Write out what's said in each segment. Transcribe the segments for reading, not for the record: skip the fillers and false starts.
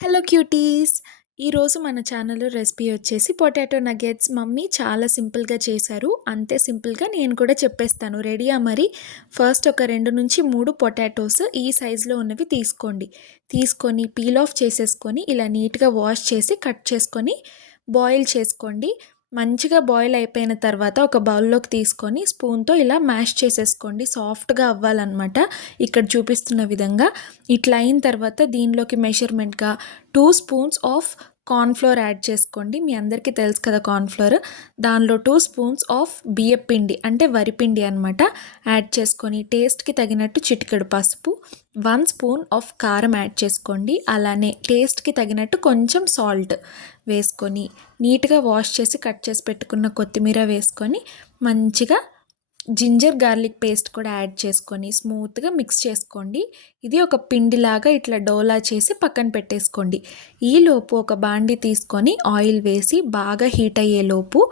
Hello cuties! ఈరోజు మన ఛానల్‌లో రెసిపీ వచ్చేసి పొటాటో నగ్గెట్స్. మమ్మీ చాలా సింపుల్‌గా చేశారు. అంతే సింపుల్‌గా నేను కూడా చెప్పేస్తాను. రెడీయా మరి? ఫస్ట్ ఒక 2-3 పొటాటోస్ ఈ సైజులో ఉన్నవి తీసుకోండి. తీసుకొని పీల్ ఆఫ్ చేసేసుకొని ఇలా నీట్‌గా వాష్ చేసి కట్ చేసుకొని బాయిల్ చేసుకోండి. మంచిగా బాయిల్ అయిపోయిన తర్వాత ఒక బౌల్లోకి తీసుకొని స్పూన్‌తో ఇలా మ్యాష్ చేసేసుకోండి. సాఫ్ట్‌గా అవ్వాలన్నమాట. ఇక్కడ చూపిస్తున్న విధంగా. ఇట్లా అయిన తర్వాత దీనిలోకి మెజర్మెంట్‌గా 2 స్పూన్స్ ఆఫ్ కార్న్‌ఫ్లోర్ యాడ్ చేసుకోండి. మీ అందరికీ తెలుసు కదా కార్న్‌ఫ్లోర్. దానిలో 2 స్పూన్స్ ఆఫ్ బియ్యపిండి అంటే వరిపిండి అనమాట యాడ్ చేసుకొని టేస్ట్‌కి తగినట్టు చిటికెడు పసుపు, 1 స్పూన్ ఆఫ్ కారం యాడ్ చేసుకోండి. అలానే టేస్ట్‌కి తగినట్టు కొంచెం సాల్ట్ వేసుకొని నీట్‌గా వాష్ చేసి కట్ చేసి పెట్టుకున్న కొత్తిమీర వేసుకొని మంచిగా జింజర్ గార్లిక్ పేస్ట్ కూడా యాడ్ చేసుకొని స్మూత్గా మిక్స్ చేసుకోండి. ఇది ఒక పిండిలాగా ఇట్లా డోలా చేసి పక్కన పెట్టేసుకోండి. ఈలోపు ఒక బాండి తీసుకొని ఆయిల్ వేసి బాగా హీట్ అయ్యేలోపు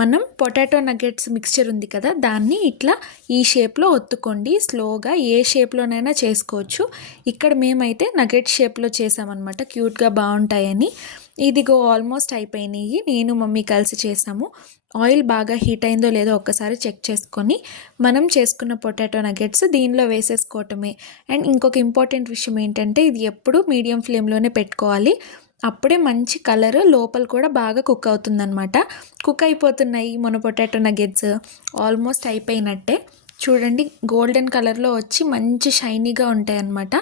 మనం పొటాటో నగ్గెట్స్ మిక్స్చర్ ఉంది కదా, దాన్ని ఇట్లా ఈ షేప్లో ఒత్తుకోండి. స్లోగా ఏ షేప్లోనైనా చేసుకోవచ్చు. ఇక్కడ మేమైతే నగ్గెట్ షేప్లో చేసామన్నమాట, క్యూట్గా బాగుంటాయని. ఇదిగో ఆల్మోస్ట్ అయిపోయినాయి. నేను మమ్మీ కలిసి చేసాము. ఆయిల్ బాగా హీట్ అయిందో లేదో ఒక్కసారి చెక్ చేసుకొని మనం చేసుకున్న పొటాటో నగ్గెట్స్ దీనిలో వేసేసుకోవటమే. అండ్ ఇంకొక ఇంపార్టెంట్ విషయం ఏంటంటే ఇది ఎప్పుడు మీడియం ఫ్లేమ్లోనే పెట్టుకోవాలి. అప్పుడే మంచి కలర్ లోపల కూడా బాగా కుక్ అవుతుందన్నమాట. కుక్ అయిపోతున్నాయి మన పొటాటో నగ్గెట్స్. ఆల్మోస్ట్ అయిపోయినట్టే. చూడండి, గోల్డెన్ కలర్లో వచ్చి మంచి షైనీగా ఉంటాయి అన్నమాట.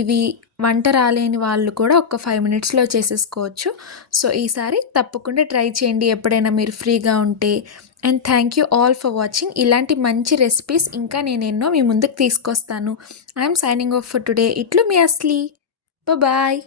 ఇవి వంట రాలేని వాళ్ళు కూడా ఒక 5 మినిట్స్లో చేసేసుకోవచ్చు. సో ఈసారి తప్పకుండా ట్రై చేయండి ఎప్పుడైనా మీరు ఫ్రీగా ఉంటే. And thank you all for watching. ఇలాంటి మంచి రెసిపీస్ ఇంకా నేను ఎన్నో మీ ముందుకు తీసుకొస్తాను. I'm signing off for today. ఇట్లు మీ అస్లీ. బాయ్.